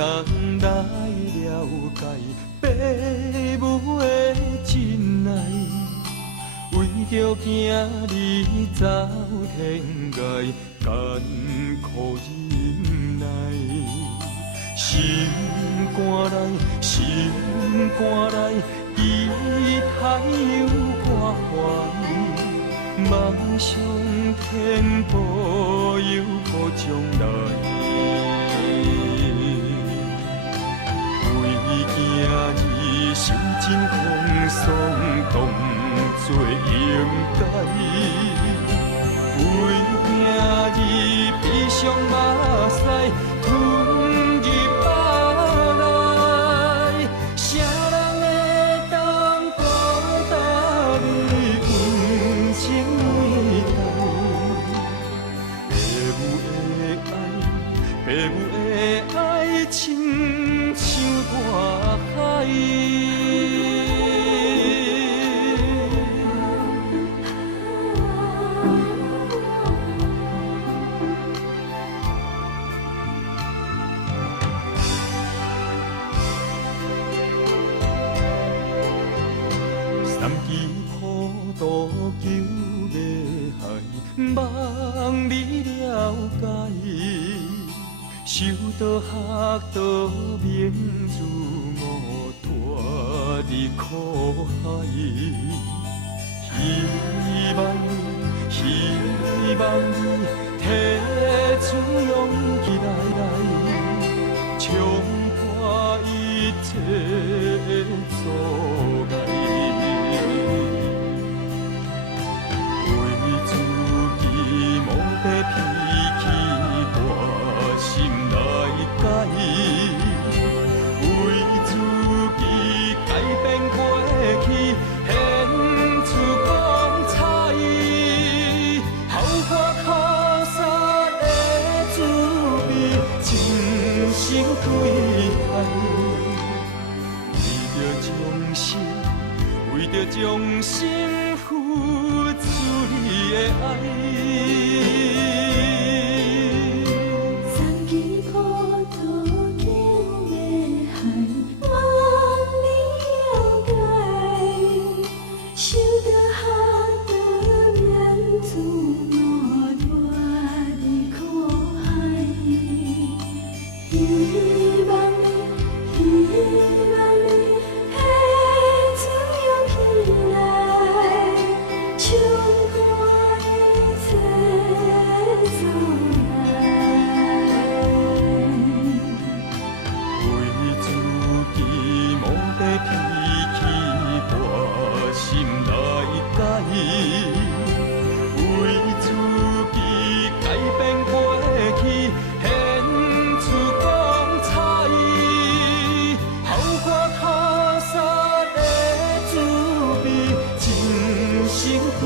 当来了解父母的真爱，为着囝儿走天涯，艰苦忍耐。心肝内，心肝内，期待有关怀，梦想天保佑予将来。为囝儿受尽风霜，当作应该。为囝儿悲伤目屎，吞入腹内。谁人会当报答你温情对待？父母的爱，亲像大海。三支苦渡求要害，望你了解。修道学道，免自我拖入苦海。希望你提出勇气来，冲破一切阻碍。为自己无白脾气，我心来改。为自己改变过去，献出光彩。厚花靠山的滋味，真心对待。为着将心付出你的爱。三支苦渡求要害，望你了解。修道学道，免自我拖入苦海。希望你。冲破一切阻碍，为自己无白脾气，我心来改。为自己改变过去，献出光彩。厚花靠山的滋味，真心对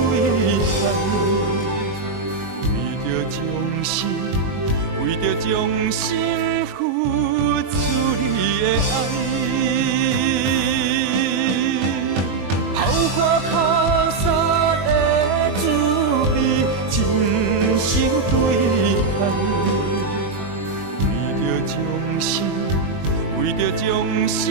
待。为着将心付出你的爱。厚花靠山的滋味，真心对待。为着将心